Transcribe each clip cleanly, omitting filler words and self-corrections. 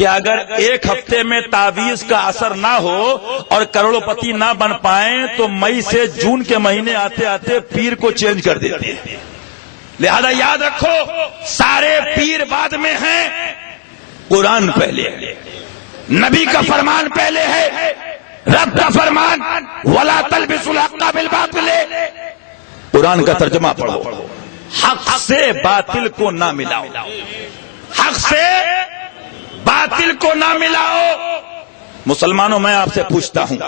کہ اگر ایک ہفتے میں تعویذ کا اثر نہ ہو اور کروڑوں پتی نہ بن پائیں تو مئی سے جون کے مہینے آتے آتے پیر کو چینج کر دیتے ہیں. لہذا یاد رکھو سارے پیر بعد میں ہیں، قرآن پہلے ہے، نبی کا فرمان پہلے ہے، رب کا فرمان وَلَا تَلْبِسُوا الْحَقَّ بِالْبَاطِلِ. قرآن کا ترجمہ پڑھو، حق سے باطل کو نہ ملاؤ، حق سے باطل کو نہ ملاؤ. مسلمانوں میں آپ سے پوچھتا ہوں،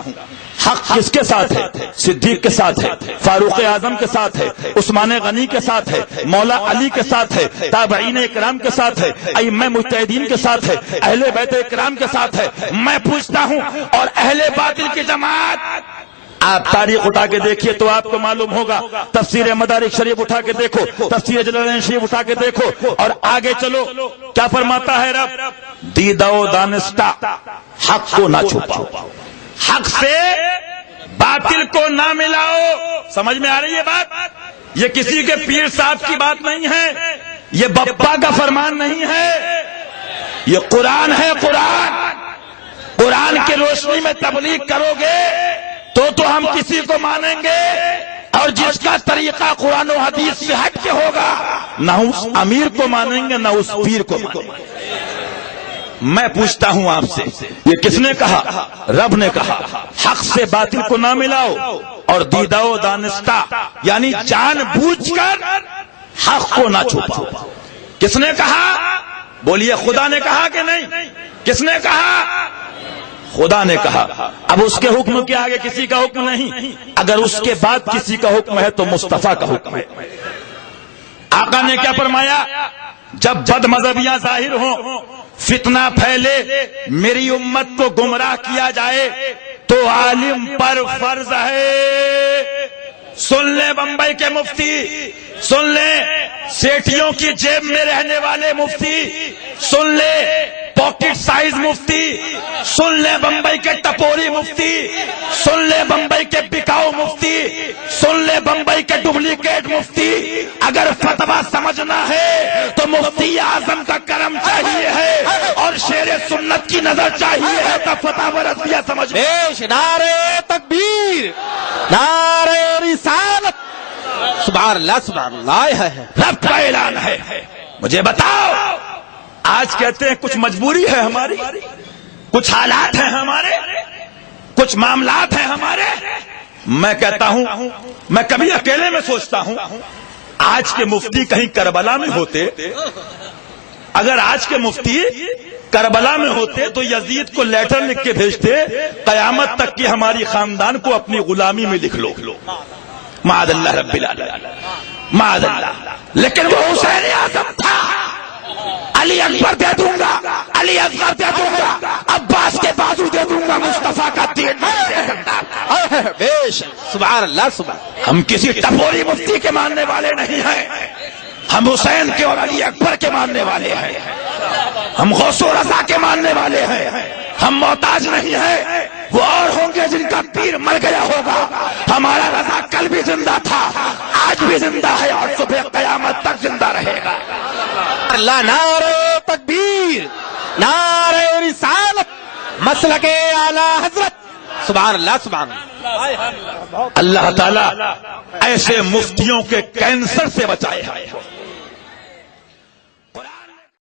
حق کس کے ساتھ ہے؟ صدیق کے ساتھ ہے، فاروق اعظم کے ساتھ ہے، عثمان غنی کے ساتھ ہے، مولا علی کے ساتھ ہے، تابعین اکرام کے ساتھ ہے، ائمہ مجتہدین کے ساتھ ہے، اہل بیت اکرام کے ساتھ ہے. میں پوچھتا ہوں اور اہل باطل کی جماعت، آپ تاریخ اٹھا کے دیکھیے تو آپ کو معلوم ہوگا. تفسیر مدارک شریف اٹھا کے دیکھو، تفسیر جلالین شریف اٹھا کے دیکھو اور آگے چلو. کیا فرماتا ہے رب؟ دیدہ و دانستہ حق کو نہ چھپاؤ، حق سے باطل کو نہ ملاؤ. سمجھ میں آ رہی ہے بات؟ یہ کسی کے پیر صاحب کی بات نہیں ہے، یہ بپا کا فرمان نہیں ہے، یہ قرآن ہے. قرآن کی روشنی میں تبلیغ کرو گے تو ہم کسی کو مانیں گے، اور جس کا طریقہ قرآن و حدیث سے ہٹ کے ہوگا نہ اس امیر کو مانیں گے نہ اس پیر کو مانیں گے. میں پوچھتا ہوں آپ سے، یہ کس نے کہا؟ رب نے کہا حق سے باطل کو نہ ملاؤ اور دیدہ و دانستہ یعنی جان بوجھ کر حق کو نہ چھپاؤ. کس نے کہا؟ بولیے خدا نے کہا کہ نہیں؟ کس نے کہا؟ خدا نے کہا. اب اس کے حکم کے آگے کسی کا حکم نہیں، اگر اس کے بعد کسی کا حکم ہے تو مصطفیٰ کا حکم ہے. آقا نے کیا فرمایا؟ جب بد مذہبیاں ظاہر ہوں، فتنہ پھیلے، میری امت کو گمراہ کیا جائے تو عالم پر فرض ہے. سن لیں بمبئی کے مفتی، سن لیں سیٹھیوں کی جیب میں رہنے والے مفتی، سن لیں پاکٹ سائز مفتی، سن لیں بمبئی کے ٹپوری مفتی، سن لیں بمبئی کے بکاؤ مفتی، سن لیں بمبئی کے ڈپلیکیٹ مفتی. اگر فتویٰ سمجھنا ہے تو مفتی اعظم کا کرم چاہیے ہے اور شیر سنت کی نظر چاہیے ہے تو فتویٰ رضویہ سمجھ. نعرہ تکبیر، نعرہ رسالت، سبحان اللہ سبحان اللہ. رب کا اعلان ہے. مجھے بتاؤ، آج کہتے ہیں کچھ مجبوری ہے ہماری، کچھ حالات ہیں ہمارے، کچھ معاملات ہیں ہمارے. میں کہتا ہوں، میں کبھی اکیلے میں سوچتا ہوں، آج کے مفتی کہیں کربلا میں ہوتے، اگر آج کے مفتی کربلا میں ہوتے تو یزید کو لیٹر لکھ کے بھیجتے، قیامت تک کی ہماری خاندان کو اپنی غلامی میں لکھ لو. معاذ اللہ رب العالمین، معاذ اللہ. لیکن وہ حسین اعظم تھا. علی اکبر دے دوں گا، علی اصغر دے دوں گا، عباس کے بازو دے دوں گا، مصطفیٰ کا تین نہیں دے سکتا. بیش سبحان اللہ سبحان. ہم کسی ٹپوری مفتی کے ماننے والے نہیں ہیں، ہم حسین کے اور علی اکبر کے ماننے والے ہیں، ہم غوث و رضا کے ماننے والے ہیں. ہم محتاج نہیں ہیں، وہ اور ہوں گے جن کا پیر مر گیا ہوگا. ہمارا رضا کل بھی زندہ تھا، آج بھی زندہ ہے اور صبح قیامت تک زندہ رہے گا. اللہ. نعرہ تکبیر، نعرہ رسالت، مسلک اعلی حضرت، سبحان اللہ سبحان اللہ. اللہ تعالیٰ ایسے مفتیوں کے کینسر سے بچائے.